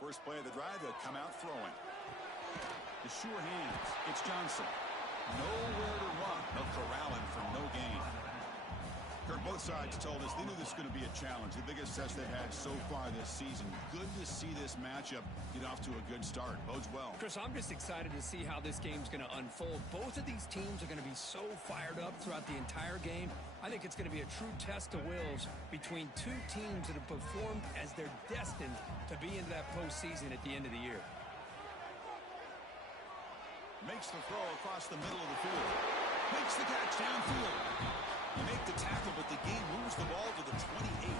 First play of the drive, they'll come out throwing. The sure hands. It's Johnson. Nowhere to run. They'll corral him for no gain. Kirk, both sides told us they knew this was going to be a challenge. The biggest test they've had so far this season. Good to see this matchup get off to a good start. Bodes well. Chris, I'm just excited to see how this game's going to unfold. Both of these teams are going to be so fired up throughout the entire game. I think it's going to be a true test of wills between two teams that have performed as they're destined to be into that postseason at the end of the year. Makes the throw across the middle of the field. Makes the catch downfield. You make the tackle, but the game moves the ball to the 28.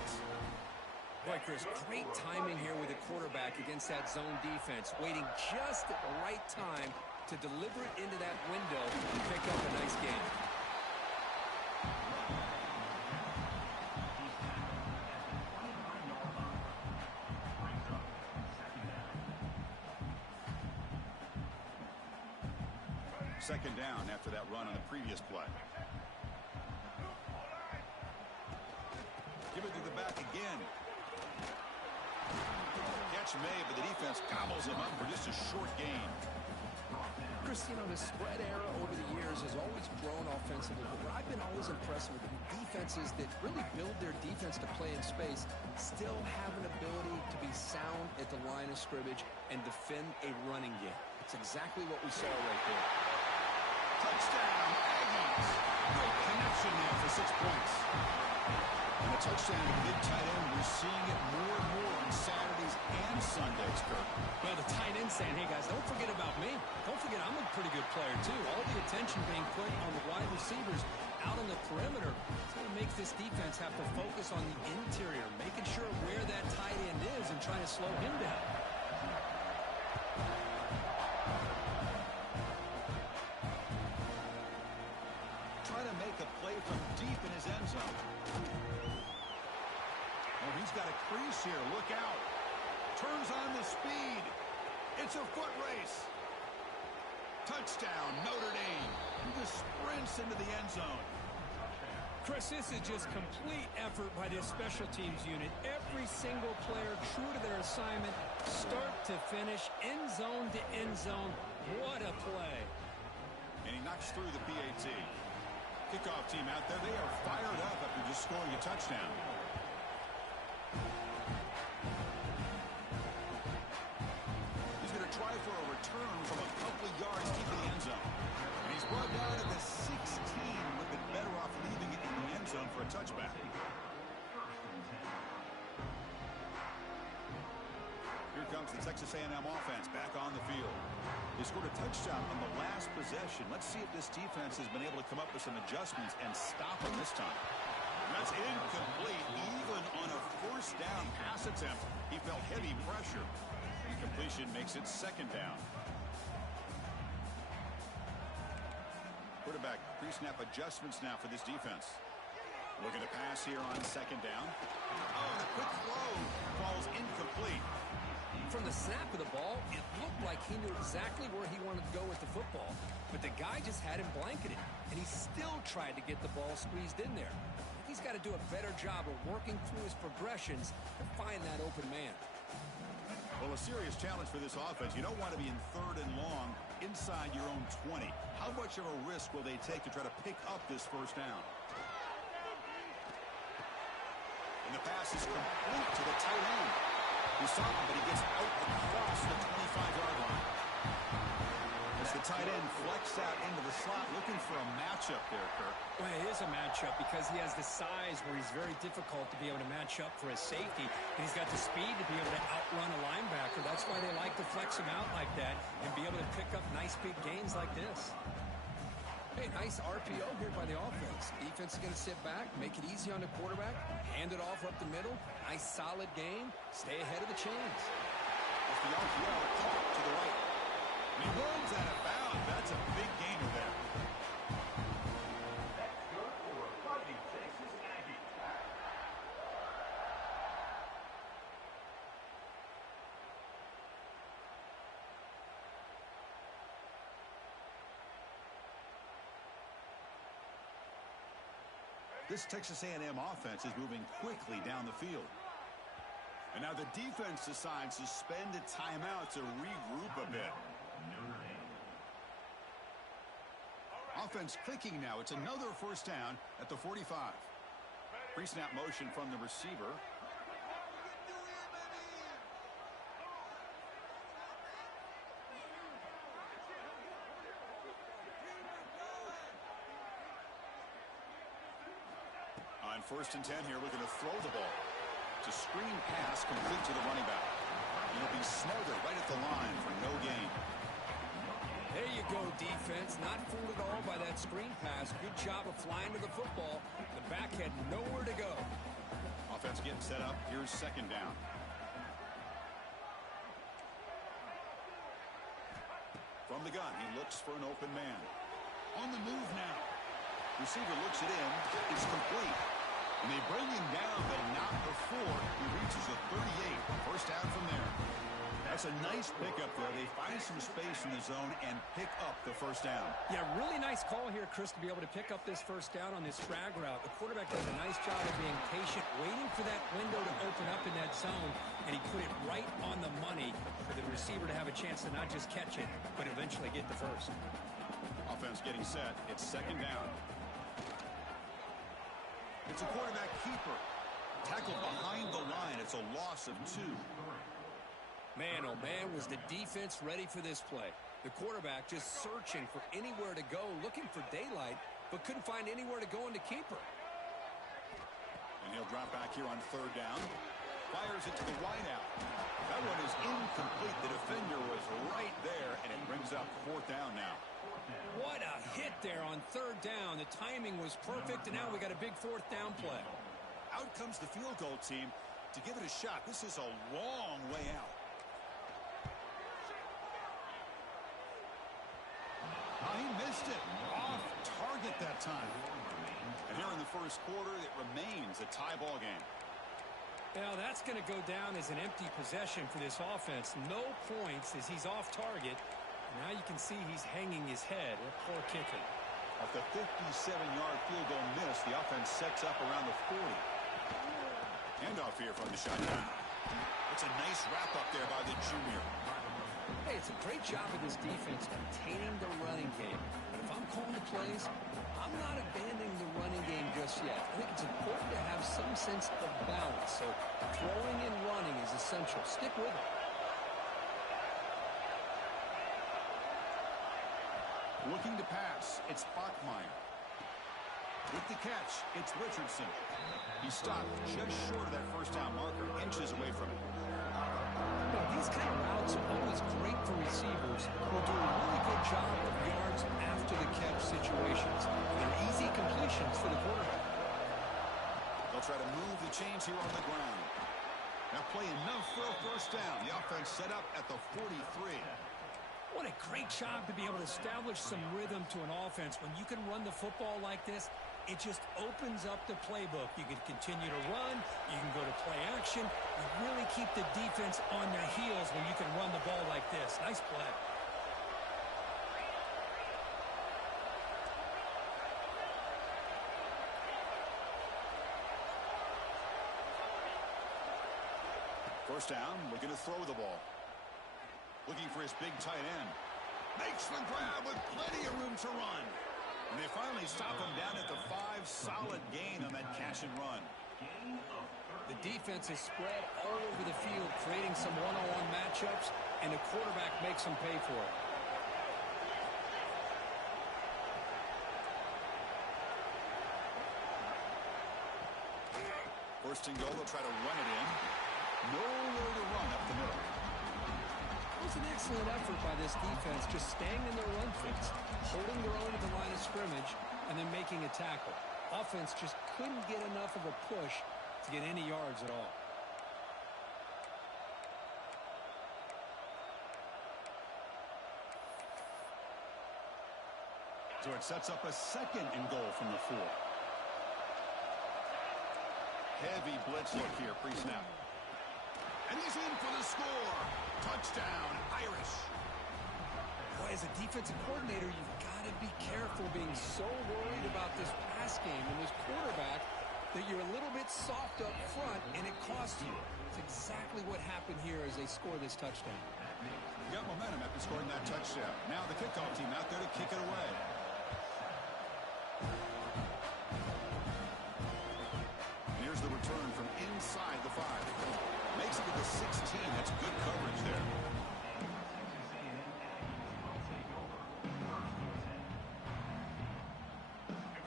Boy, Chris, great timing here with the quarterback against that zone defense, waiting just at the right time to deliver it into that window and pick up a nice gain. Second down after that run on the previous play. Give it to the back again. Catch made, but the defense gobbles him up for just a short gain. Chris, you know, the spread era over the years has always grown offensively, but I've been always impressed with the defenses that really build their defense to play in space, still have an ability to be sound at the line of scrimmage and defend a running game. It's exactly what we saw right there. Touchdown, Aggies. Good connection there for 6 points. And a touchdown to big tight end. We're seeing it more and more on Saturdays and Sundays, Kirk. Well, the tight end saying, hey, guys, don't forget about me. Don't forget I'm a pretty good player, too. All the attention being put on the wide receivers out on the perimeter. It's going to make this defense have to focus on the interior, making sure where that tight end is and trying to slow him down. Trying to make a play from deep in his end zone. Oh, he's got a crease here. Look out. Turns on the speed. It's a foot race. Touchdown, Notre Dame. He just sprints into the end zone. Chris, this is just complete effort by this special teams unit. Every single player true to their assignment, start to finish, end zone to end zone. What a play. And he knocks through the PAT. Kickoff team out there, they are fired up after just scoring a touchdown. He's going to try for a return from a couple of yards deep in the end zone. And he's brought down to the 16. Would have been better off leaving it in the end zone for a touchback. Here comes the Texas A&M offense back on the field. They scored a touchdown on the last possession. Let's see if this defense has been able to come up with some adjustments and stop them this time. That's incomplete. Even on a first down pass attempt, he felt heavy pressure. Incompletion makes it second down. Quarterback pre-snap adjustments now for this defense. Looking to pass here on second down. Oh, the quick throw falls incomplete. From the snap of the ball, it looked like he knew exactly where he wanted to go with the football. But the guy just had him blanketed, and he still tried to get the ball squeezed in there. He's got to do a better job of working through his progressions to find that open man. Well, a serious challenge for this offense. You don't want to be in third and long inside your own 20. How much of a risk will they take to try to pick up this first down? And the pass is complete to the tight end. He saw him, but he gets out across the 25-yard line. As the tight end flexed out into the slot, looking for a matchup there, Kirk. Well, it is a matchup because he has the size where he's very difficult to be able to match up for his safety, and he's got the speed to be able to outrun a linebacker. That's why they like to flex him out like that and be able to pick up nice big gains like this. Hey, nice RPO here by the offense. Defense is going to sit back, make it easy on the quarterback, hand it off up the middle. Nice solid game. Stay ahead of the chains. It's the RPO caught to the right. And he runs out of bounds. That's a big gainer there. That's good for a Fighting Texas Aggie. This Texas A&M offense is moving quickly down the field. And now the defense decides to spend a timeout to regroup a bit. Offense clicking now. It's another first down at the 45. Pre-snap motion from the receiver. On 1st and 10 here, we're going to throw the ball. It's a screen pass complete to the running back. It'll be smothered right at the line for no gain. There you go, defense. Not fooled at all by that screen pass. Good job of flying to the football. The back had nowhere to go. Offense getting set up. Here's 2nd down. From the gun, he looks for an open man. On the move now. Receiver looks it in. It's complete. And they bring him down, but not before he reaches a 38. First down from there. That's a nice pickup there. They find some space in the zone and pick up the first down. Yeah, really nice call here, Chris, to be able to pick up this first down on this drag route. The quarterback does a nice job of being patient, waiting for that window to open up in that zone, and he put it right on the money for the receiver to have a chance to not just catch it, but eventually get the first. Offense getting set. It's 2nd down. It's a quarterback keeper. Tackled behind the line. It's a loss of 2. Man, oh man, was the defense ready for this play. The quarterback just searching for anywhere to go, looking for daylight, but couldn't find anywhere to go in the keeper. And he'll drop back here on 3rd down. Fires it to the wideout. That one is incomplete. The defender was right there, and it brings up 4th down now. What a hit there on 3rd down. The timing was perfect, and now we got a big 4th down play. Out comes the field goal team to give it a shot. This is a long way out. He missed it. Off target that time. And here in the first quarter, it remains a tie ball game. Well, that's going to go down as an empty possession for this offense. No points as he's off target. Now you can see he's hanging his head. Poor kicking. Off the 57-yard field goal miss, the offense sets up around the 40. Handoff here from the shotgun. It's a nice wrap up there by the junior. Hey, it's a great job of this defense containing the running game. But if I'm calling the plays, I'm not abandoning the running game just yet. I think it's important to have some sense of balance. So throwing and running is essential. Stick with it. Looking to pass, it's Bachmeyer. With the catch, it's Richardson. He stopped just short of that first down marker, inches away from it. Now, these kind of routes are always great for receivers who do a really good job of yards after the catch situations. They're easy completions for the quarterback. They'll try to move the chains here on the ground. Now play enough for a first down. The offense set up at the 43. What a great job to be able to establish some rhythm to an offense. When you can run the football like this, it just opens up the playbook. You can continue to run. You can go to play action. You really keep the defense on their heels when you can run the ball like this. Nice play. First down, looking to throw the ball. Looking for his big tight end. Makes the grab with plenty of room to run. And they finally stop him down at the 5. Solid gain on that catch and run. The defense is spread all over the field, creating some one-on-one matchups, and the quarterback makes them pay for it. First and goal, they'll try to run it in. Nowhere to run up the middle. It was an excellent effort by this defense, just staying in their run fits, holding their own at the line of scrimmage, and then making a tackle. Offense just couldn't get enough of a push to get any yards at all. So it sets up a 2nd and goal from the 4. Heavy blitz look here, pre-snap. And he's in for the score. Touchdown, Irish. Boy, as a defensive coordinator, you've got to be careful being so worried about this pass game and this quarterback that you're a little bit soft up front, and it costs you. It's a exactly what happened here as they score this touchdown. Got momentum after scoring that touchdown. Now the kickoff team out there to kick it away. And here's the return from inside the 5. Makes it to the 16. That's good coverage there.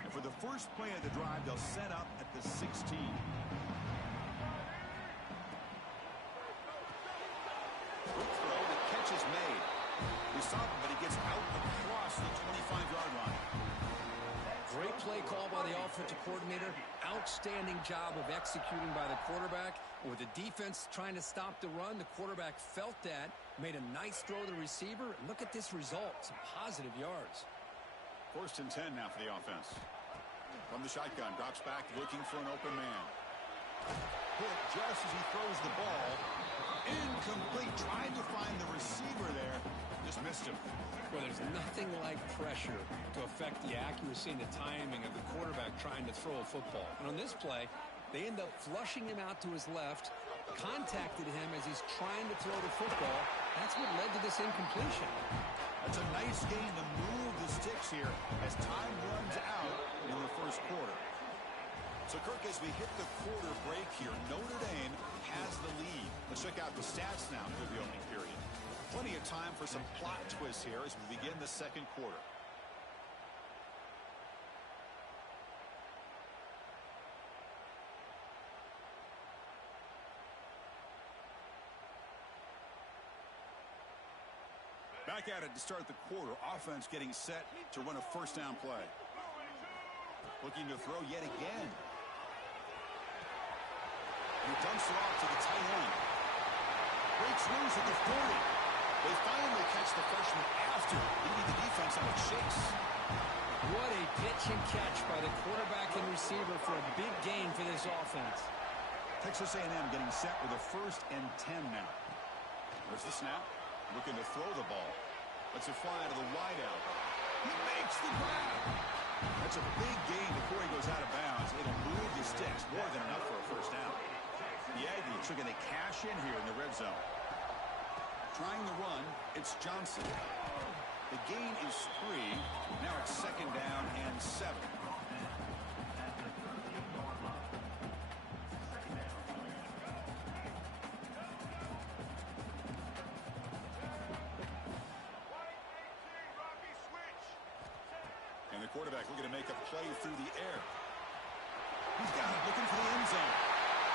And for the first play of the drive, they'll set up at the 16. Is made. We stop him, but he gets out across the 25-yard line. Great play call by the offensive coordinator. Outstanding job of executing by the quarterback. With the defense trying to stop the run, the quarterback felt that, made a nice throw to the receiver. And look at this result, some positive yards. 1st and 10 now for the offense. From the shotgun, drops back looking for an open man. Hit just as he throws the ball. Incomplete. Tried to find the receiver there. Just missed him. Well, there's nothing like pressure to affect the accuracy and the timing of the quarterback trying to throw a football. And on this play, they end up flushing him out to his left, contacted him as he's trying to throw the football. That's what led to this incompletion. That's a nice gain to move the sticks here as time runs out in the first quarter. So, Kirk, as we hit the quarter break here, Notre Dame has the lead. Let's check out the stats now for the opening period. Plenty of time for some plot twists here as we begin the second quarter. Back at it to start the quarter. Offense getting set to run a first down play. Looking to throw yet again. He dumps it off to the tight end. Breaks loose at the 40. They finally catch the freshman after leading the defense on a chase. What a pitch and catch by the quarterback and receiver for a big gain for this offense. Texas A&M getting set with a 1st and 10 now. There's the snap. Looking to throw the ball. Lets it fly to the wideout. He makes the grab. That's a big gain before he goes out of bounds. It'll move the sticks. More than enough for a first down. The Aggies are going to cash in here in the red zone. Trying the run, it's Johnson. The gain is 3. Now it's 2nd down and 7. And the quarterback looking to make a play through the air. He's got it, looking for the end zone.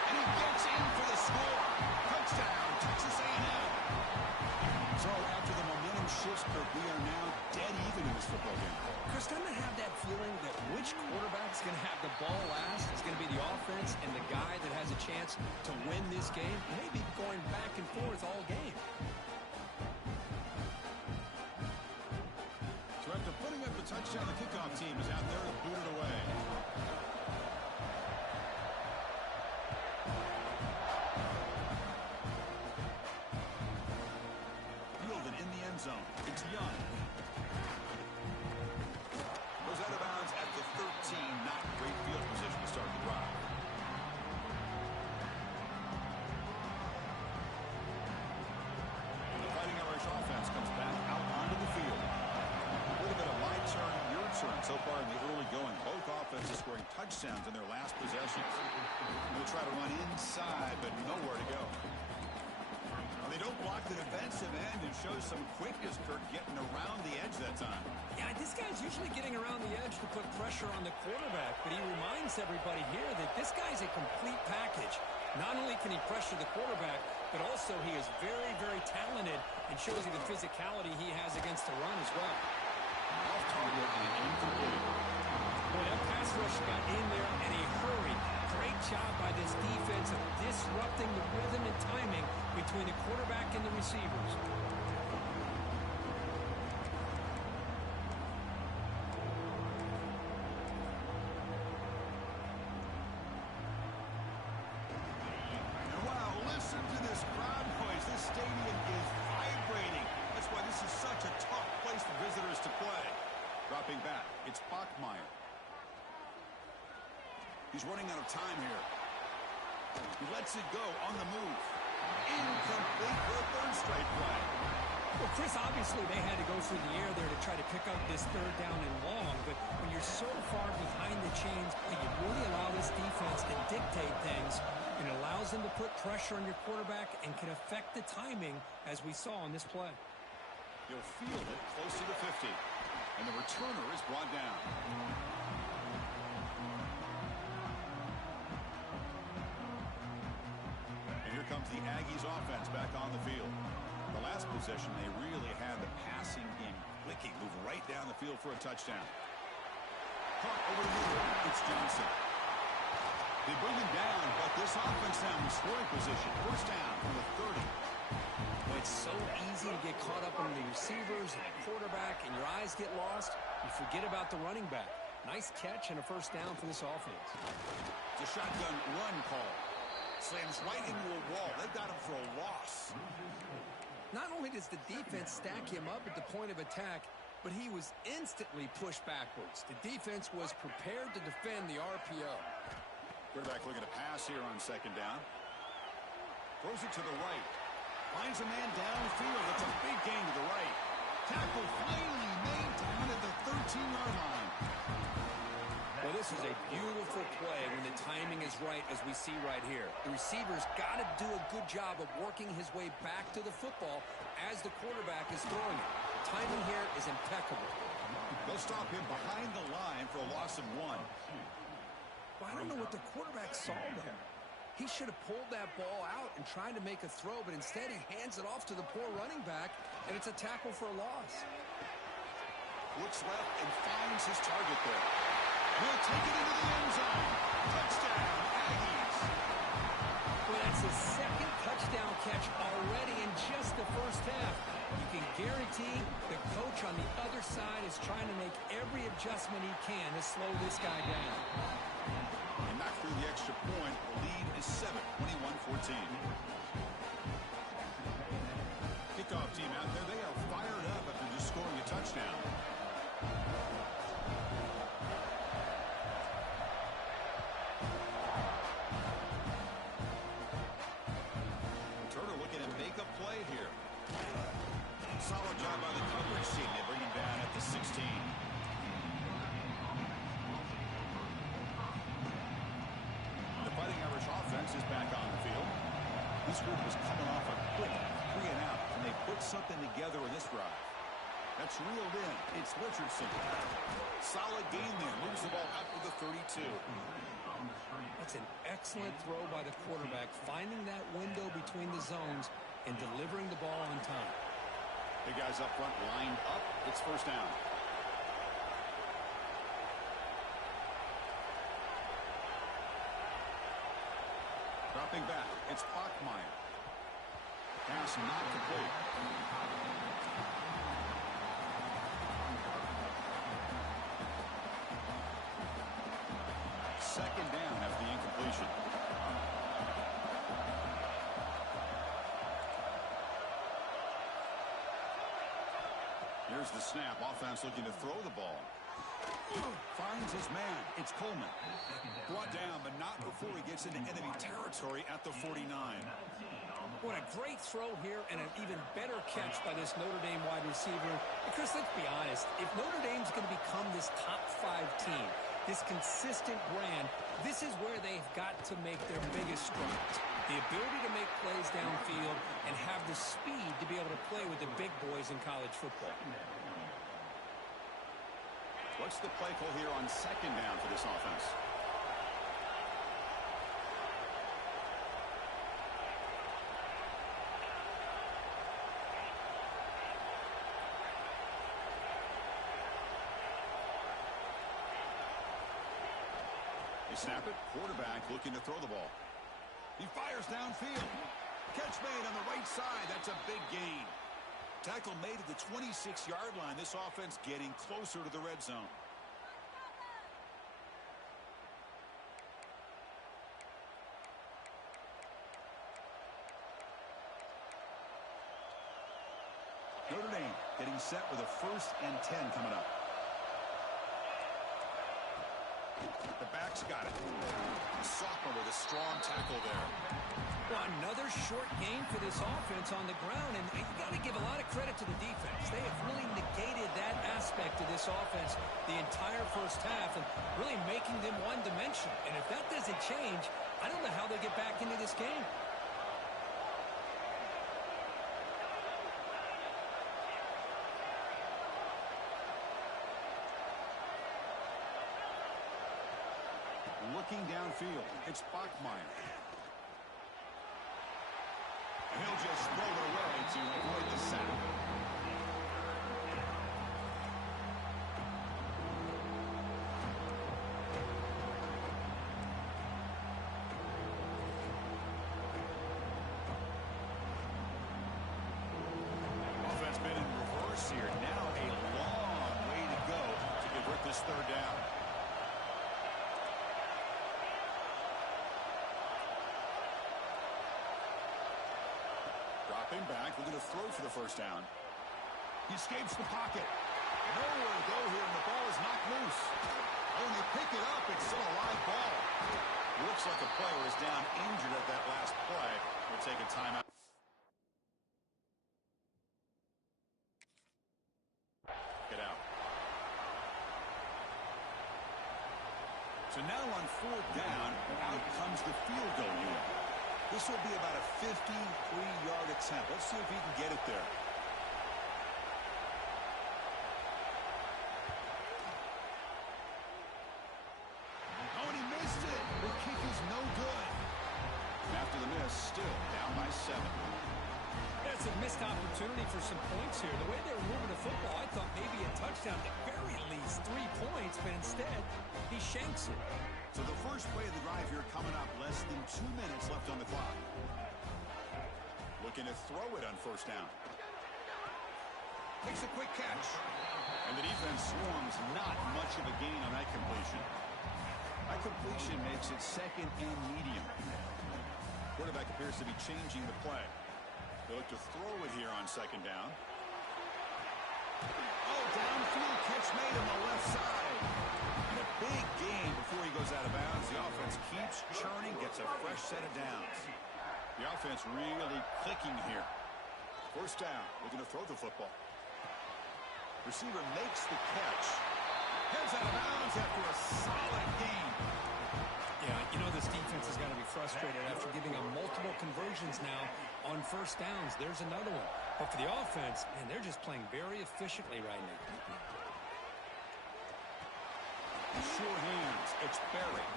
And he gets in for the score. Touchdown, Texas A&M. So after the momentum shifts, Kirk, we are now dead even in this football game. Chris, doesn't have that feeling that which quarterback's going to have the ball last is going to be the offense and the guy that has a chance to win this game? Maybe going back and forth all game. So after putting up the touchdown, the kickoff team is out there to boot it away. Fielded in the end zone. It's Young. Goes out of bounds at the 13. Not great field position to start the drive. The Fighting Irish offense comes back out onto the field. A little bit of my turn, your turn so far in the early going. Both offenses scoring touchdowns in their last possessions. They'll try to run inside, but nowhere to go. Well, they don't block the defensive end and show some quickness, Kirk, getting around the edge that time. Yeah, this guy's usually getting around the edge to put pressure on the quarterback, but he reminds everybody here that this guy's a complete package. Not only can he pressure the quarterback, but also he is very, very talented and shows you the physicality he has against the run as well. Off target and incomplete. Boy, that pass rush got in there in a hurry. Great job by this defense of disrupting the rhythm and timing between the quarterback and the receivers. And wow, listen to this crowd noise. This stadium is vibrating. That's why this is such a tough place for visitors to play. Dropping back, it's Bachmeier. He's running out of time here. He lets it go on the move. complete for a third straight play. Well, Chris, obviously they had to go through the air there to try to pick up this third down and long, but when you're so far behind the chains, you really allow this defense to dictate things, and it allows them to put pressure on your quarterback and can affect the timing, as we saw on this play. He'll field it close to the 50, and the returner is brought down. And here comes the Aggies offense back on the field. The last possession, they really had the passing game clicking, move right down the field for a touchdown. Caught over the middle. It's Johnson. They bring him down, but this offense now in scoring position. First down from the 30. Well, it's so easy to get caught up on the receivers and the quarterback, and your eyes get lost. You forget about the running back. Nice catch and a first down for this offense. The shotgun run call. Slams right into a wall. They've got him for a loss. Not only does the defense stack him up at the point of attack, but he was instantly pushed backwards. The defense was prepared to defend the RPO. Quarterback looking to pass here on second down. Throws it to the right. Finds a man downfield. It's a big gain to the right. Tackle finally made down at the 13-yard line. Well, this is a beautiful play when the timing is right, as we see right here. The receiver's got to do a good job of working his way back to the football as the quarterback is throwing it. The timing here is impeccable. They'll stop him behind the line for a loss of 1. Well, I don't know what the quarterback saw there. He should have pulled that ball out and tried to make a throw, but instead he hands it off to the poor running back, and it's a tackle for a loss. Looks left and finds his target there. Will take it into the end zone. Touchdown, Aggies. Well, that's his second touchdown catch already in just the first half. You can guarantee the coach on the other side is trying to make every adjustment he can to slow this guy down. And knocked through the extra point. The lead is 7, 21-14. Kickoff team out there. They are fired up after just scoring a touchdown. Turner looking to make a play here. Solid job by the coverage team. They bring him down at the 16. The Fighting Irish offense is back on the field. This group was coming off a quick 3 and out, and they put something together in this drive. That's reeled in. It's Richardson. Solid game there. Moves the ball out to the 32. That's an excellent throw by the quarterback, finding that window between the zones and delivering the ball on time. The guys up front lined up. It's first down. Dropping back. It's Bachmeier. Pass not complete. Second down after the incompletion. Here's the snap. Offense looking to throw the ball. Finds his man. It's Coleman. Brought down, but not before he gets into enemy territory at the 49. What a great throw here and an even better catch by this Notre Dame wide receiver. And Chris, let's be honest. If Notre Dame's going to become this top 5 team, this consistent brand, this is where they've got to make their biggest strides. The ability to make plays downfield and have the speed to be able to play with the big boys in college football. What's the play call here on second down for this offense? They snap it. Quarterback looking to throw the ball. He fires downfield. Catch made on the right side. That's a big gain. Tackle made at the 26-yard line. This offense getting closer to the red zone. Notre Dame getting set with a 1st and 10 coming up. The back He's got it. The sophomore with a strong tackle there. Well, another short game for this offense on the ground, and you got to give a lot of credit to the defense. They have really negated that aspect of this offense the entire first half and really making them one-dimensional. And if that doesn't change, I don't know how they'll get back into this game. Looking downfield, it's Bachmeyer. And he'll just throw it away to avoid the sack. Offense been in reverse here. Now a long way to go to convert this third down. Dropping back, looking to throw for the first down. He escapes the pocket. Nowhere to go here, and the ball is knocked loose. When they pick it up, it's still a live ball. Looks like a player is down injured at that last play. We'll take a timeout. Get out. So now on fourth down, out comes the field goal unit. This will be about a 53-yard attempt. Let's see if he can get it there. Oh, and he missed it. The kick is no good. After the miss, still down by 7. That's a missed opportunity for some points here. The way they were moving the football, I thought maybe a touchdown, at the very least 3 points, but instead, he shanks it. So the first play of the drive here coming up, less than 2 minutes left on the clock. Looking to throw it on first down. Makes a quick catch. And the defense swarms, not much of a gain on that completion. That completion makes it second and medium. Quarterback appears to be changing the play. They look to throw it here on second down. Oh, downfield catch made on the left side. And a big gain before he goes out of bounds. The offense keeps churning, gets a fresh set of downs. The offense really clicking here. First down, looking to throw the football. Receiver makes the catch. Heads out of bounds after a solid gain. Yeah, you know this defense has got to be frustrated after giving them multiple conversions now on first downs. There's another one. But for the offense, man, they're just playing very efficiently right now. Short hands, it's Barry.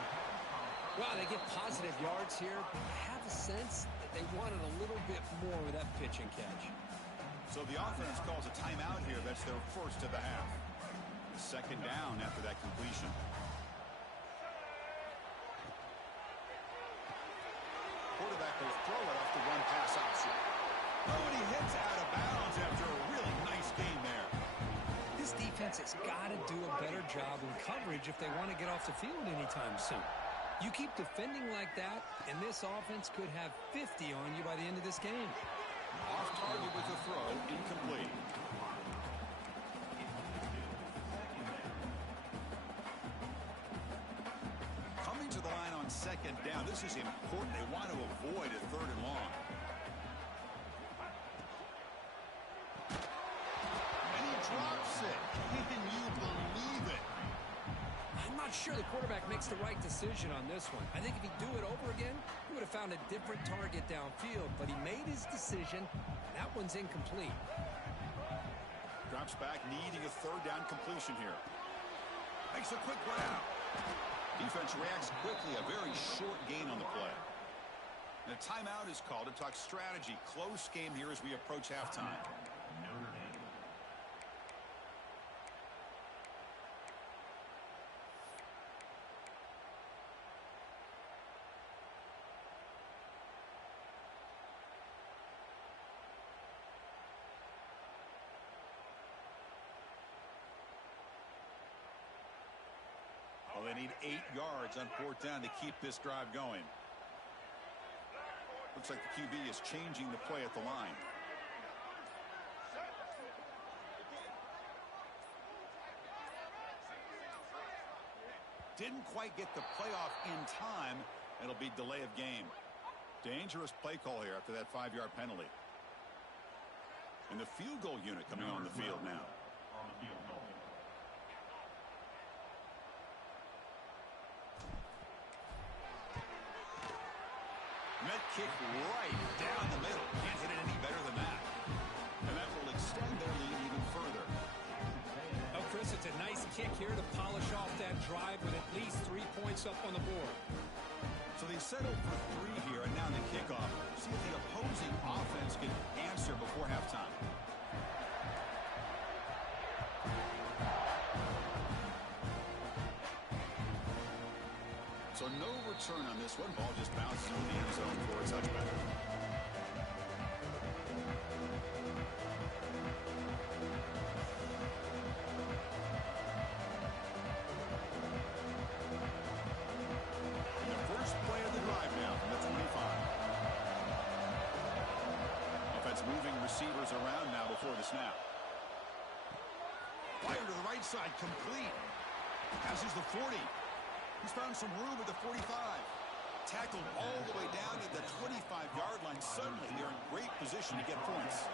Well, they get positive yards here, but I have a sense that they wanted a little bit more with that pitch and catch. So the offense calls a timeout here. That's their first of the half. Second down after that completion. Quarterback will throw it off the one pass option. Oh, and he hits out of bounds after a really nice game there. This defense has got to do a better job in coverage if they want to get off the field anytime soon. You keep defending like that, and this offense could have 50 on you by the end of this game. Off target with the throw, incomplete. Coming to the line on second down. This is important. They want to avoid a third and long. And he drops it. Can you believe it? I'm not sure the quarterback makes the right decision on this one. I think if he'd do it over again, he would have found a different target downfield, but he made his decision, and that one's incomplete. Drops back, needing a third down completion here. Makes a quick grab. Defense reacts quickly, a very short gain on the play. And a timeout is called to talk strategy. Close game here as we approach halftime. Well, they need 8 yards on fourth down to keep this drive going. Looks like the QB is changing the play at the line. Didn't quite get the playoff in time. It'll be delay of game. Dangerous play call here after that 5-yard penalty. And the field goal unit coming on the field now. Net kick right down the middle. Can't hit it any better than that. And that will extend their lead even further. Oh, Chris, it's a nice kick here to polish off that drive with at least 3 points up on the board. So they settled for 3 here, and now the kickoff. See if the opposing offense can answer before halftime. So no return on this one. Ball just bounces into the end zone for a touchback. And the first play of the drive now from the 25. Offense moving receivers around now before the snap. Fire to the right side, complete. Passes the 40. He's found some room at the 45. Tackled all the way down to the 25-yard line. Suddenly, they're in great position to get points.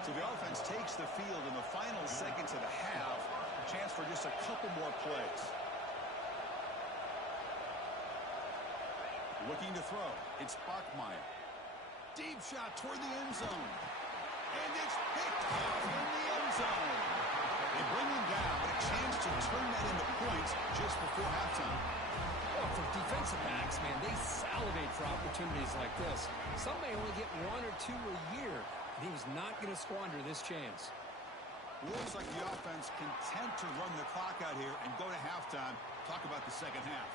So the offense takes the field in the final seconds of the half. Chance for just a couple more plays. Looking to throw. It's Bachmeier. Deep shot toward the end zone. And it's picked off in the end zone. They bring him down, but a chance to turn that into points just before halftime. Well, for defensive backs, man, they salivate for opportunities like this. Some may only get 1 or 2 a year, and he was not going to squander this chance. Looks like the offense content to run the clock out here and go to halftime. Talk about the second half.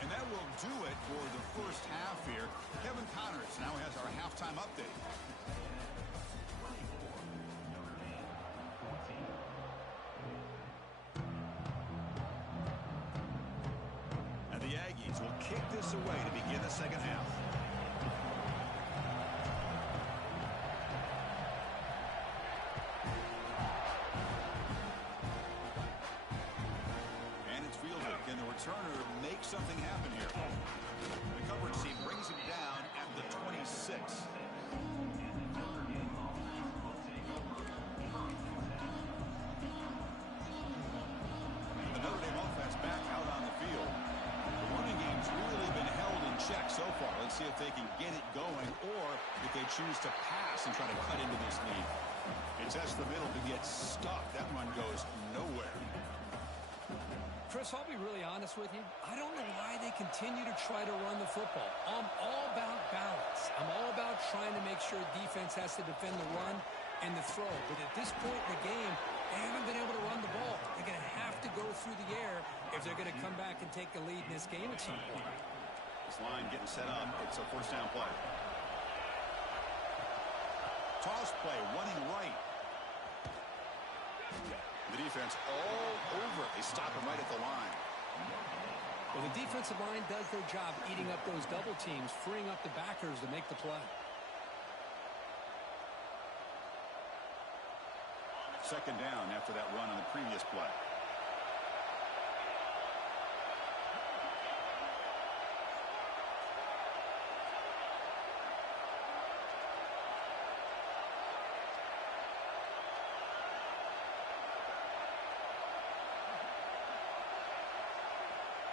And that will do it for the first half here. Kevin Connors now has our halftime update. The Aggies will kick this away to begin the second half. And it's fielded. Can the returner make something happen here? The coverage team brings him down at the 26. The Notre Dame offense back out on the field. Running game's really been held in check so far. Let's see if they can get it going or if they choose to pass and try to cut into this lead. It's that's the middle to get stuck. That run goes nowhere. Chris, I'll be really honest with you. I don't know why they continue to try to run the football. I'm all about balance. I'm all about trying to make sure defense has to defend the run and the throw. But at this point in the game, they haven't been able to run the ball. They're going to have to go through the air if they're going to come back and take the lead in this game at some point. This line getting set up. It's a first down play. Toss play, running right. The defense all over it. They stop him right at the line. Well, the defensive line does their job eating up those double teams, freeing up the backers to make the play. Second down after that run on the previous play.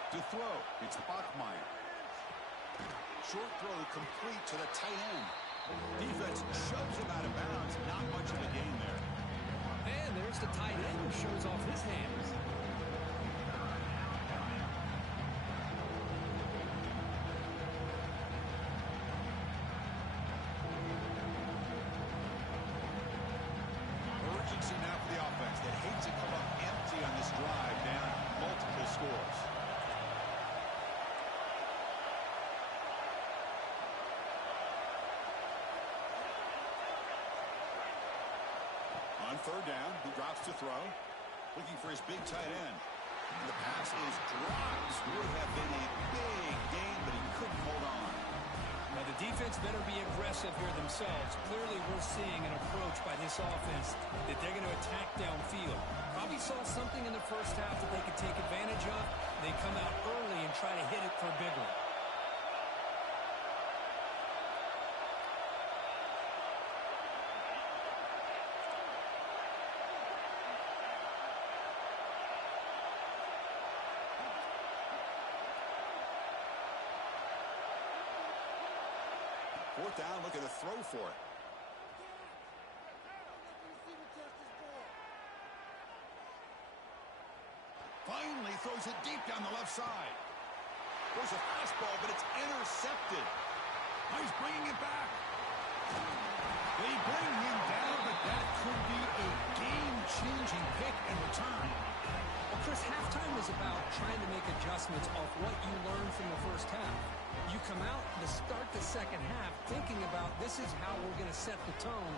To throw, it's Bachmeier. Short throw complete to the tight end. Defense shoves him out of bounds. Not much of a gain there. And there's the tight end who shows off his hands. Urgency now for the offense that hates to come up empty on this drive, down multiple scores. On third down, he drops to throw, looking for his big tight end. And the pass is dropped. Would have been a big gain, but he couldn't hold on. Now the defense better be aggressive aggressive here themselves. Clearly, we're seeing an approach by this offense that they're going to attack downfield. Probably saw something in the first half that they could take advantage of. They come out early and try to hit it for a big one. Fourth down, looking to throw for it. Finally throws it deep down the left side. There's a fastball, but it's intercepted. Now he's bringing it back. They bring him down, but that could be a game-changing pick in return. Well, Chris, halftime is about trying to make adjustments off what you learned from the first half. You come out to start the second half thinking about this is how we're going to set the tone,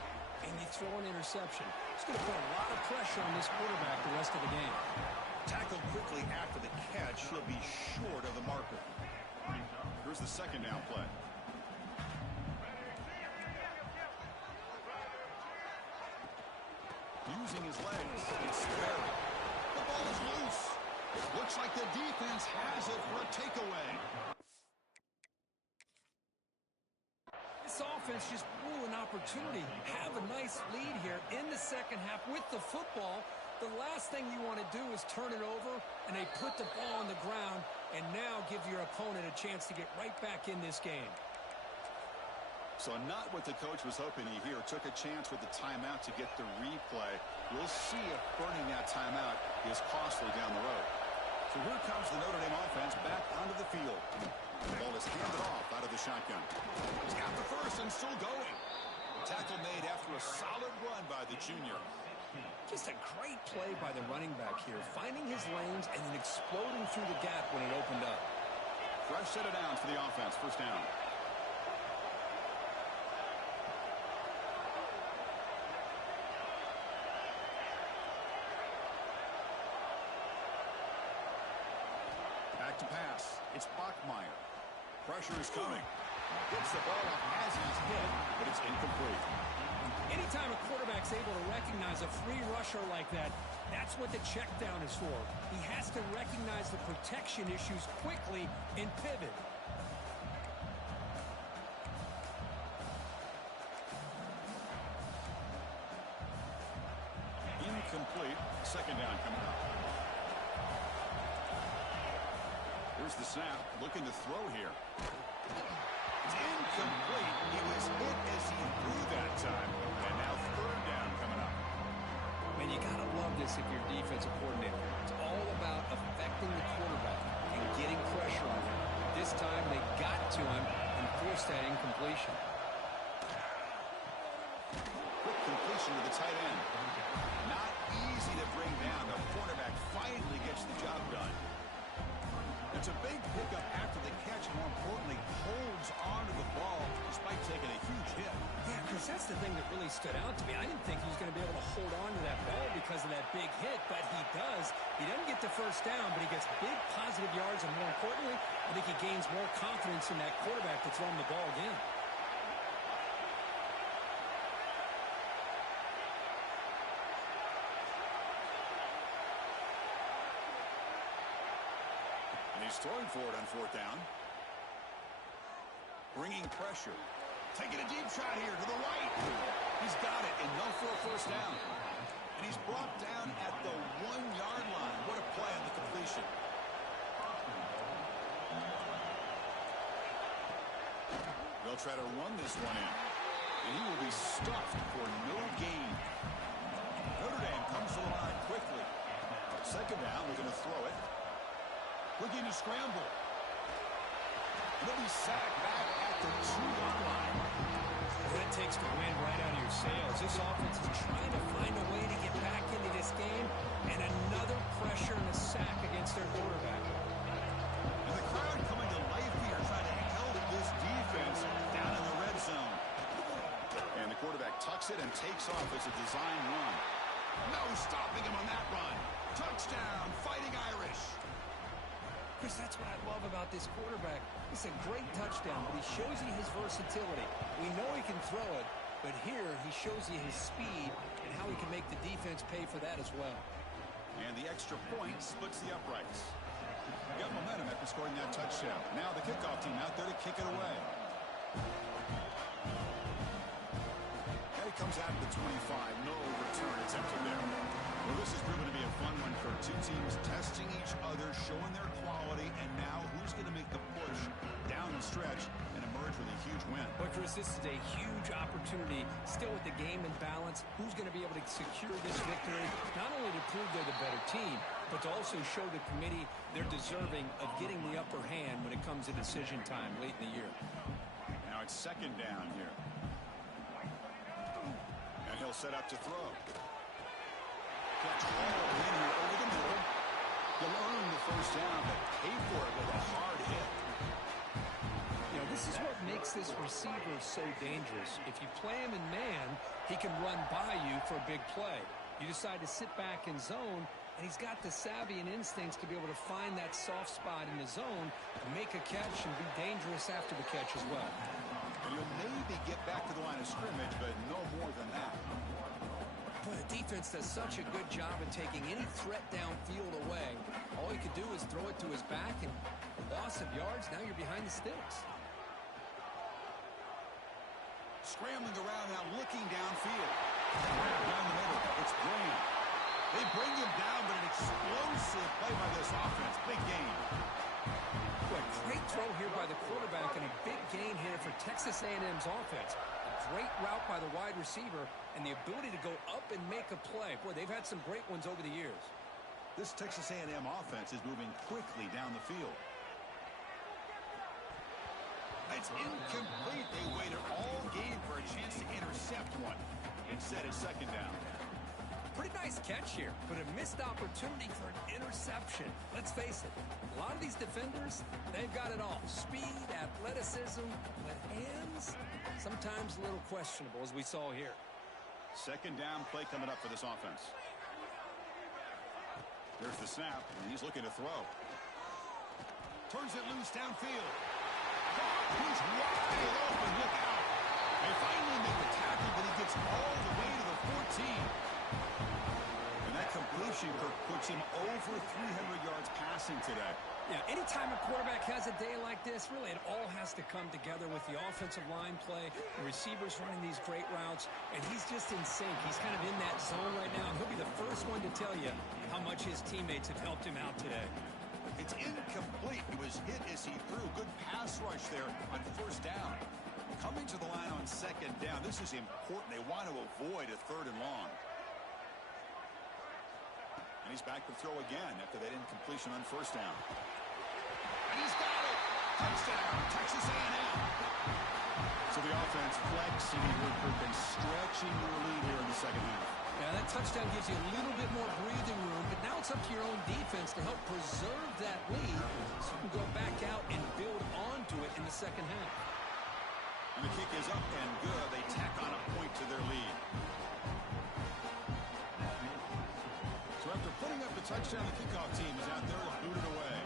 and you throw an interception. It's going to put a lot of pressure on this quarterback the rest of the game. Tackled quickly after the catch. He'll be short of the marker. Here's the second down play. Using his legs. It's Sperry. The ball is loose. Looks like the defense has it for a takeaway. This offense just blew an opportunity. Have a nice lead here in the second half with the football. The last thing you want to do is turn it over, and they put the ball on the ground and now give your opponent a chance to get right back in this game. So not what the coach was hoping to hear. Took a chance with the timeout to get the replay. We'll see if burning that timeout is costly down the road. So here comes the Notre Dame offense back onto the field. The ball is handed off out of the shotgun. He's got the first and still going. Tackle made after a solid run by the junior. Just a great play by the running back here, finding his lanes and then exploding through the gap when it opened up. Fresh set of downs for the offense. First down. Back to pass. It's Bachmeier. Pressure is coming. Gets the ball off as he's hit, but it's incomplete. Anytime a quarterback's able to recognize a free rusher like that, that's what the check down is for. He has to recognize the protection issues quickly and pivot. Incomplete. Second down coming up. Here's the snap. Looking to throw here. It's incomplete. He was hit as he threw that time. And now third down coming up. Man, you got to love this if you're defensive coordinator. It's all about affecting the quarterback and getting pressure on him. This time they got to him and forced that incompletion. Quick completion to the tight end. Not easy to bring down. The cornerback finally gets the job done. It's a big pickup after the catch, and more importantly, holds onto the ball despite taking a huge hit. Yeah, Chris, that's the thing that really stood out to me. I didn't think he was going to be able to hold on to that ball because of that big hit, but he does. He doesn't get the first down, but he gets big positive yards, and more importantly, I think he gains more confidence in that quarterback to throw him the ball again. He's throwing for it on fourth down. Bringing pressure. Taking a deep shot here to the right. He's got it, and no for a first down. And he's brought down at the 1-yard line. What a play on the completion. They'll try to run this one in. And he will be stuffed for no gain. Notre Dame comes to the line quickly. Second down, we're going to throw it. Looking to scramble. And he'll be sacked back at the 2-yard line. What it takes to win right out of your sails. This offense is trying to find a way to get back into this game, and another pressure and a sack against their quarterback. And the crowd coming to life here, trying to help this defense down in the red zone. And the quarterback tucks it and takes off as a design run. No stopping him on that run. Touchdown, Fighting Irish. Chris, that's what I love about this quarterback. It's a great touchdown, but he shows you his versatility. We know he can throw it, but here he shows you his speed and how he can make the defense pay for that as well. And the extra point splits the uprights. Got momentum after scoring that touchdown. Now the kickoff team out there to kick it away. And it comes out to the 25. No return attempted there. Well, this has proven to be a fun one for two teams testing each other, showing their quality, and now who's going to make the push down the stretch and emerge with a huge win. But Chris, this is a huge opportunity. Still with the game in balance, who's going to be able to secure this victory, not only to prove they're the better team, but to also show the committee they're deserving of getting the upper hand when it comes to decision time late in the year. Now it's second down here. And he'll set up to throw. Catch all in here over the middle. He'll earn the first down, but pay for it with a hard hit. You know, this is what makes this receiver so dangerous. If you play him in man, he can run by you for a big play. You decide to sit back in zone, and he's got the savvy and instincts to be able to find that soft spot in the zone, make a catch, and be dangerous after the catch as well. And you'll maybe get back to the line of scrimmage, but no more than that. Boy, the defense does such a good job of taking any threat downfield away. All he could do is throw it to his back, and loss of yards, now you're behind the sticks. Scrambling around now, looking downfield. Down the middle, it's Graham. They bring him down, but an explosive play by this offense. Big gain. Boy, great throw here by the quarterback and a big gain here for Texas A&M's offense. A great route by the wide receiver and the ability to go up and make a play. Boy, they've had some great ones over the years. This Texas A&M offense is moving quickly down the field. It's incomplete. They waited all game for a chance to intercept one. Instead, it's second down. Pretty nice catch here, but a missed opportunity for an interception. Let's face it, a lot of these defenders, they've got it all. Speed, athleticism, but hands, sometimes a little questionable, as we saw here. Second down play coming up for this offense. There's the snap, and he's looking to throw. Turns it loose downfield. He's wide open. Look out. They finally make the tackle, but he gets all the way to the 14. And that completion puts him over 300 yards passing today. Yeah, anytime a quarterback has a day like this, really it all has to come together with the offensive line play, the receivers running these great routes, and he's just in sync. He's kind of in that zone right now, and he'll be the first one to tell you how much his teammates have helped him out today. It's incomplete. He was hit as he threw. Good pass rush there on first down. Coming to the line on second down. This is important. They want to avoid a third and long. And he's back to throw again after that incompletion on first down. And he's got it. Touchdown, Texas A&M. So the offense flexing here, and stretching their lead here in the second half. Yeah, that touchdown gives you a little bit more breathing room, but now it's up to your own defense to help preserve that lead so you can go back out and build onto it in the second half. And the kick is up and good. They tack on a point to their lead. So after putting up the touchdown, the kickoff team is out there to boot it away.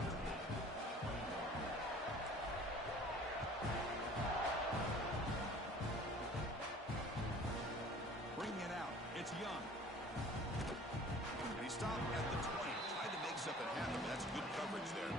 Bringing it out. It's Young. And he stopped at the 20. Tried to make something happen, but that's good coverage there.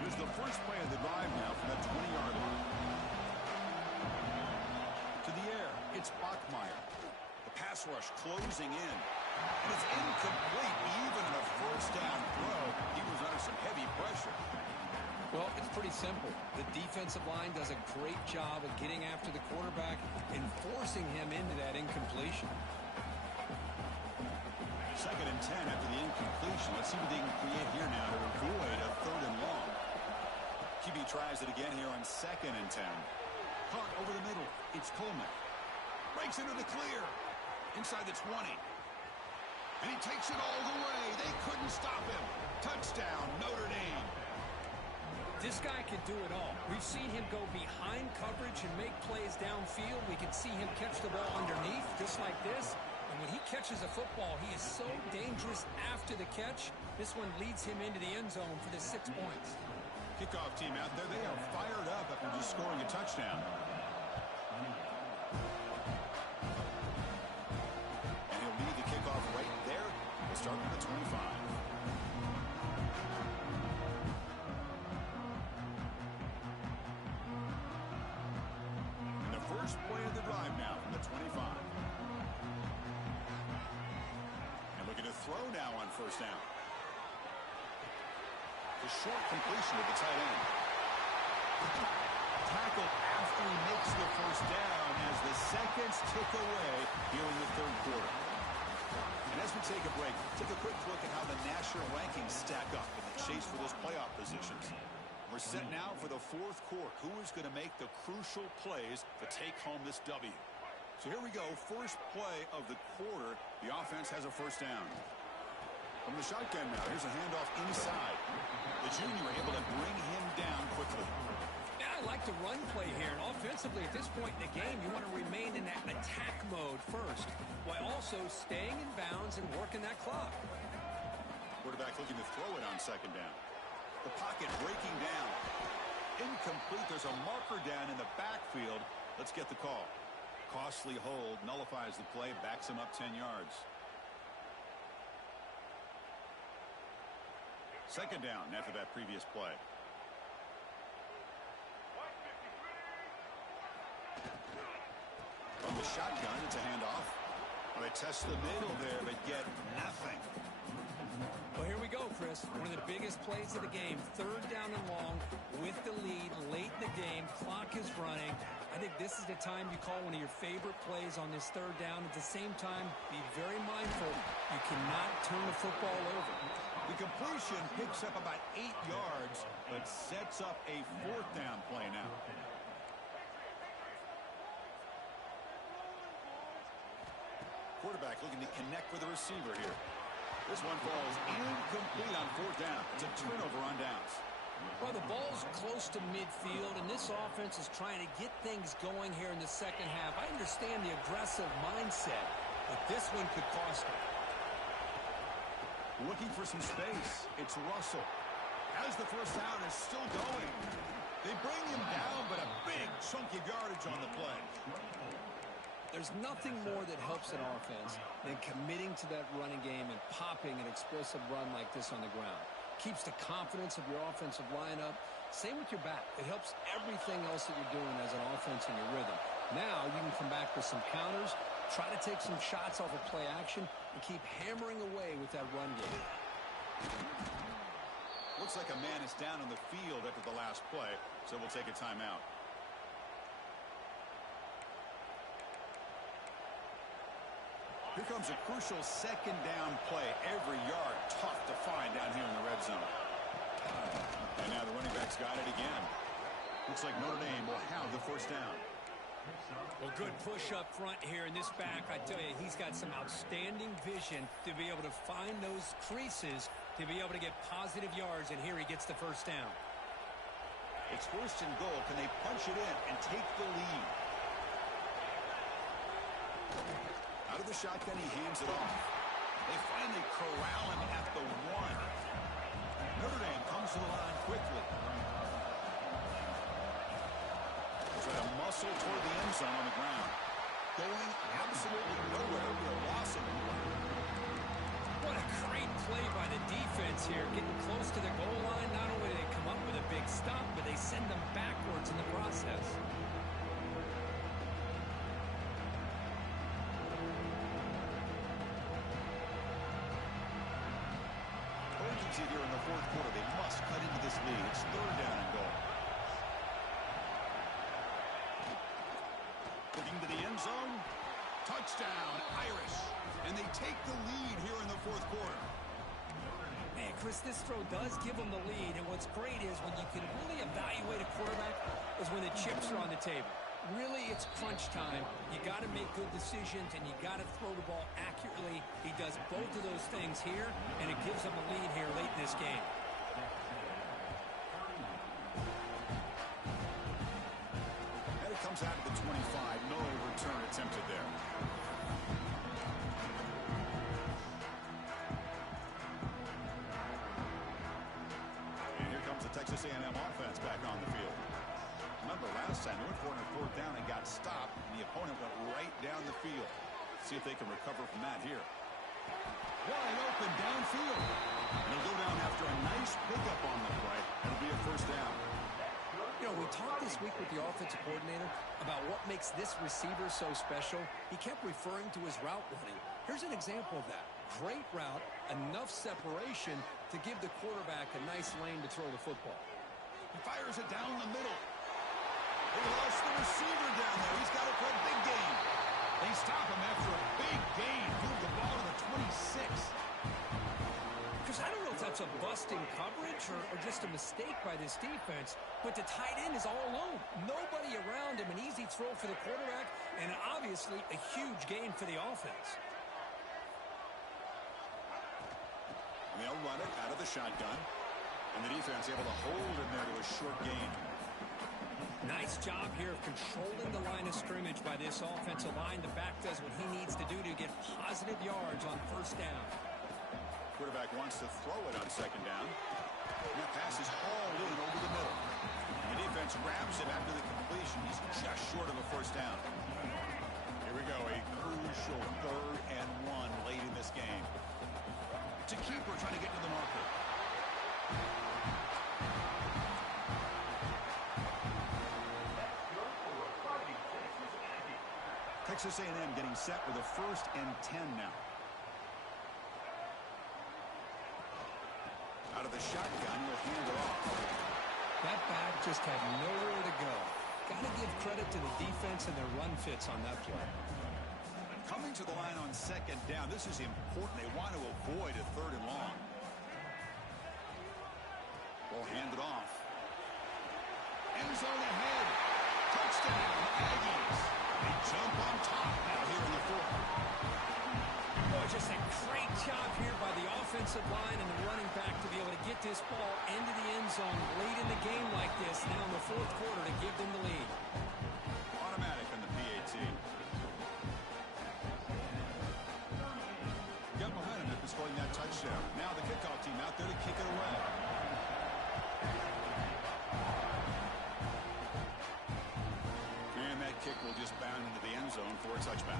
Here's the first play of the drive now from that 20-yard line. To the air, it's Bachmeier. The pass rush closing in. And it's incomplete. Even in a first down throw, he was under some heavy pressure. Well, it's pretty simple. The defensive line does a great job of getting after the quarterback and forcing him into that incompletion. Second and 10 after the incompletion. Let's see what they can create here now to avoid a third and long. QB tries it again here on second and 10. Caught over the middle. It's Coleman. Breaks into the clear. Inside the 20. And he takes it all the way. They couldn't stop him. Touchdown, Notre Dame. This guy can do it all. We've seen him go behind coverage and make plays downfield. We can see him catch the ball underneath, just like this. And when he catches a football, he is so dangerous after the catch. This one leads him into the end zone for the 6 points. Kickoff team out there, they are fired up after just scoring a touchdown. And he'll lead the kickoff right there. We'll start with the 25. And the first play of the drive now from the 25. And looking to throw now on first down. The short completion of the tight end. Tackled after he makes the first down as the seconds tick away here in the third quarter. And as we take a break, take a quick look at how the national rankings stack up in the chase for those playoff positions. We're set now for the fourth quarter. Who is going to make the crucial plays to take home this W? So here we go. First play of the quarter. The offense has a first down. From the shotgun now, here's a handoff inside. The junior able to bring him down quickly. Yeah, I like the run play here. And offensively, at this point in the game, you want to remain in that attack mode first, while also staying in bounds and working that clock. Quarterback looking to throw it on second down. The pocket breaking down. Incomplete. There's a marker down in the backfield. Let's get the call. Costly hold. Nullifies the play. Backs him up 10 yards. Second down after that previous play. From the shotgun, it's a handoff. Well, they test the middle there, but get nothing. Well, here we go, Chris. One of the biggest plays of the game. Third down and long with the lead late in the game. Clock is running. I think this is the time you call one of your favorite plays on this third down. At the same time, be very mindful. You cannot turn the football over. The completion picks up about 8 yards, but sets up a fourth down play now. Quarterback looking to connect with the receiver here. This one falls incomplete on fourth down. It's a turnover on downs. Well, the ball's close to midfield, and this offense is trying to get things going here in the second half. I understand the aggressive mindset, but this one could cost them. Looking for some space. It's Russell. As the first down is still going. They bring him down, but a big chunk of yardage on the play. There's nothing more that helps an offense than committing to that running game and popping an explosive run like this on the ground. Keeps the confidence of your offensive lineup. Same with your back. It helps everything else that you're doing as an offense in your rhythm. Now you can come back with some counters, try to take some shots off of play action, and keep hammering away with that run game. Looks like a man is down on the field after the last play, so we'll take a timeout. Here comes a crucial second down play. Every yard tough to find down here in the red zone. And now the running back's got it again. Looks like Notre Dame will have the first down. Well, good push up front here in this back. I tell you, he's got some outstanding vision to be able to find those creases, to be able to get positive yards, and here he gets the first down. It's first and goal. Can they punch it in and take the lead? Out of the shotgun, he hands it off. They finally corral him at the 1. Notre Dame comes to the line quickly. Try to muscle toward the end zone on the ground. Going absolutely nowhere. We are lost in the What a great play by the defense here. Getting close to the goal line. Not only do they come up with a big stop, but they send them backwards in the process. Urgency here in the fourth quarter. They must cut into this lead. It's third down and goal. Looking to the end zone. Touchdown, Irish. And they take the lead here in the fourth quarter. Man, Chris, this throw does give them the lead. And what's great is when you can really evaluate a quarterback is when the chips are on the table. Really, it's crunch time. You got to make good decisions, and you got to throw the ball accurately. He does both of those things here, and it gives them a lead here late in this game. comes out of the 25. No return attempted there. And here comes the Texas A&M offense back on the field. Remember last time, they went for it on 4th down and got stopped, and the opponent went right down the field. See if they can recover from that here. Wide open downfield. And he'll go down after a nice pickup on the play. It'll be a 1st down. You know, we talked this week with the offensive coordinator about what makes this receiver so special. He kept referring to his route running. Here's an example of that. Great route, enough separation to give the quarterback a nice lane to throw the football. He fires it down the middle. They lost the receiver down there. He's got it for a big gain. They stop him after a big gain. Move the ball to the 26. Because I don't know if that's a busting coverage or just a mistake by this defense, but the tight end is all alone. Nobody around him, an easy throw for the quarterback, and obviously a huge gain for the offense. And they'll run it out of the shotgun, and the defense able to hold him there to a short gain. Nice job here of controlling the line of scrimmage by this offensive line. The back does what he needs to do to get positive yards on 1st down. Quarterback wants to throw it on 2nd down. And that pass is hauled in over the middle. And the defense grabs him after the completion. He's just short of a 1st down. Here we go, a crucial 3rd and 1 late in this game. It's a keeper trying to get to the marker. Texas A&M getting set with a 1st and 10 now. Out of the shotgun, he'll hand it off. That back just had nowhere to go. Got to give credit to the defense and their run fits on that play. Coming to the line on 2nd down, this is important. They want to avoid a 3rd and long. We'll hand it off. End zone ahead. Touchdown, Aggies. They jump on top now here in the 4th. Boy, just a great job here by the offensive line and the running back to be able to get this ball into the end zone late in the game like this, now in the 4th quarter to give them the lead. Automatic on the PAT. Got behind him after scoring that touchdown. Now the kickoff team out there to kick it away. And that kick will just bound into the end zone for a touchback.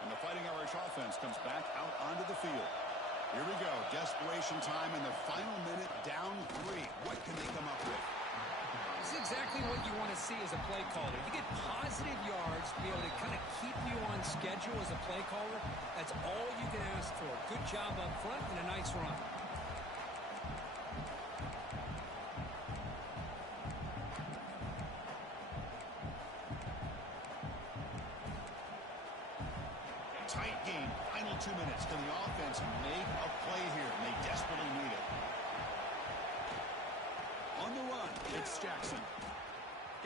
And the Fighting Irish offense comes back out onto the field. Here we go. Desperation time in the final minute, down 3. What can they come up with? This is exactly what you want to see as a play caller. You get positive yards to be able to kind of keep you on schedule as a play caller. That's all you can ask for. Good job up front and a nice run. Tight game. Final 2 minutes. Can the offense make a play here? And they desperately need it. On the run, it's Jackson.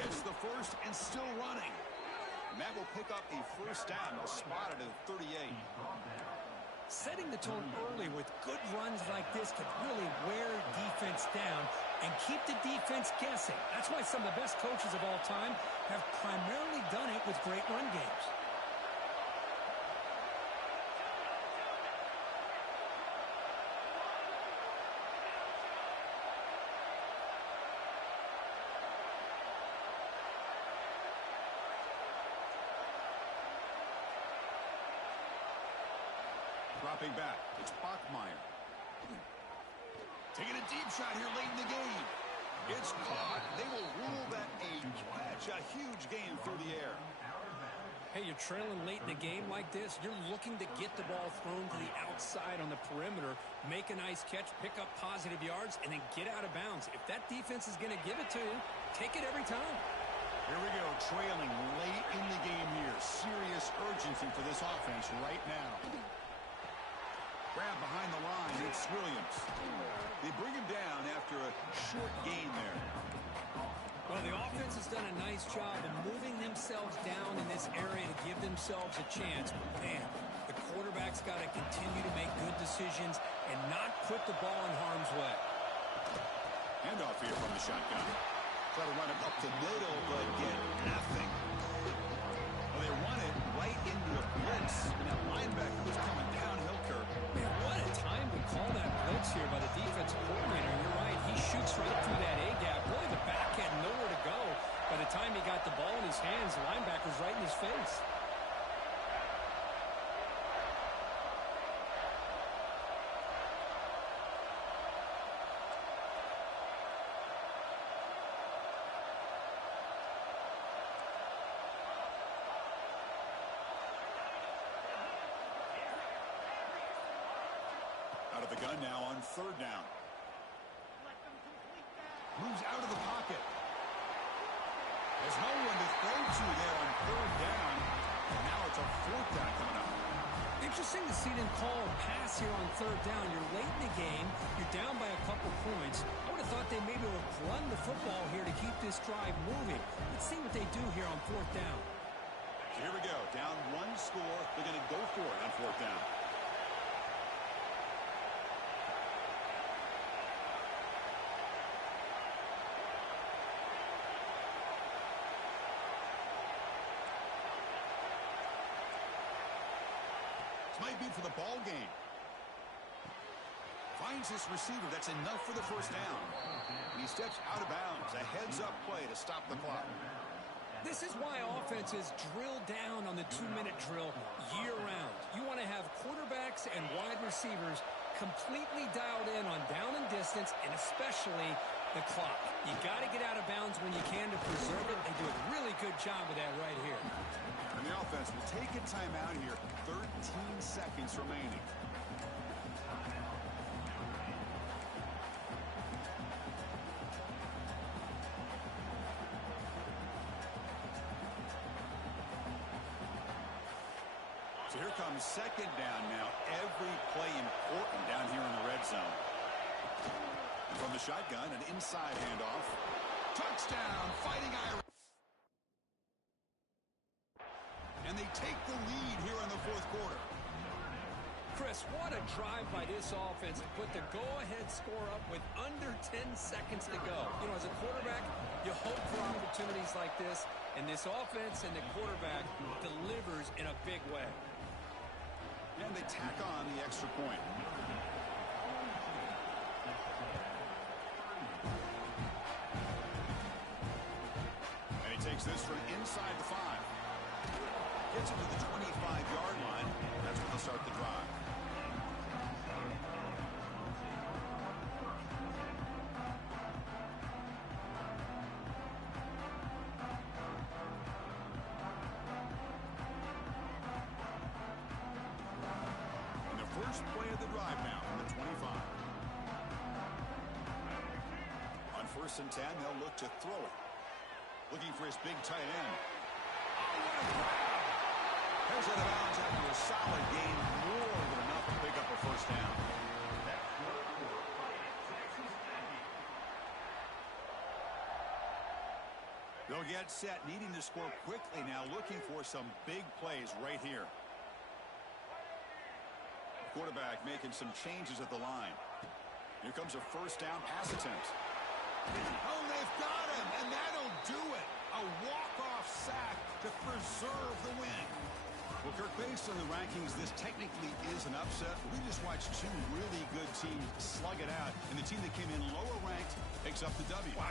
Gets the first and still running. And that will pick up a 1st down. They'll spot it at 38. Setting the tone early with good runs like this can really wear defense down and keep the defense guessing. That's why some of the best coaches of all time have primarily done it with great run games. Dropping back, it's Bachmeier. Taking a deep shot here late in the game. It's caught. They will rule that a catch. A huge game through the air. Hey, you're trailing late in the game like this. You're looking to get the ball thrown to the outside on the perimeter, make a nice catch, pick up positive yards, and then get out of bounds. If that defense is going to give it to you, take it every time. Here we go, trailing late in the game here. Serious urgency for this offense right now. Grab behind the line, it's Williams. They bring him down after a short gain there. Well, the offense has done a nice job of moving themselves down in this area to give themselves a chance. But, man, the quarterback's got to continue to make good decisions and not put the ball in harm's way. Handoff here from the shotgun. Try to run it up the middle, but get nothing. Well, they run it right into a blitz, and that linebacker was coming downhill, Kirk. Man, what a time to call that blitz here by the defensive coordinator. You're right. He shoots right through that A-gap. Really, the back had nowhere to go. By the time he got the ball in his hands, the linebacker's right in his face. Out of the gun now on third down. Moves out of the pocket. There's no one to throw to there on third down. And now it's a fourth down coming up. Interesting to see them call a pass here on third down. You're late in the game. You're down by a couple points. I would have thought they maybe would have run the football here to keep this drive moving. Let's see what they do here on fourth down. Here we go. Down one score. They're going to go for it on fourth down. Might be for the ball game. Finds his receiver. That's enough for the first down. And he steps out of bounds. A heads-up play to stop the clock. This is why offenses drill down on the 2-minute drill year-round. You want to have quarterbacks and wide receivers completely dialed in on down and distance, and especially the clock. You got to get out of bounds when you can to preserve it. They do a really good job of that right here. And the offense will take a timeout here. 13 seconds remaining. So here comes second down now. Every play important down here in the red zone. And from the shotgun, an inside handoff. Touchdown, Fighting Irish. And they take the lead here in the fourth quarter. Chris, what a drive by this offense to put the go-ahead score up with under 10 seconds to go. You know, as a quarterback, you hope for opportunities like this, and this offense and the quarterback delivers in a big way. And they tack on the extra point. And he takes this from inside the 5. Gets it to the 25-yard line. That's where they'll start the drive. And the first play of the drive now from the 25. On 1st and 10, they'll look to throw it. Looking for his big tight end. Oh, what a grab! Here's out of bounds after a solid gain, more than enough to pick up a first down. They'll get set, needing to score quickly now, looking for some big plays right here. Quarterback making some changes at the line. Here comes a first down pass attempt. Oh, they've got him, and that'll do it. A walk-off sack to preserve the win. Well, Kirk, based on the rankings, this technically is an upset. We just watched two really good teams slug it out, and the team that came in lower ranked picks up the W. Well, I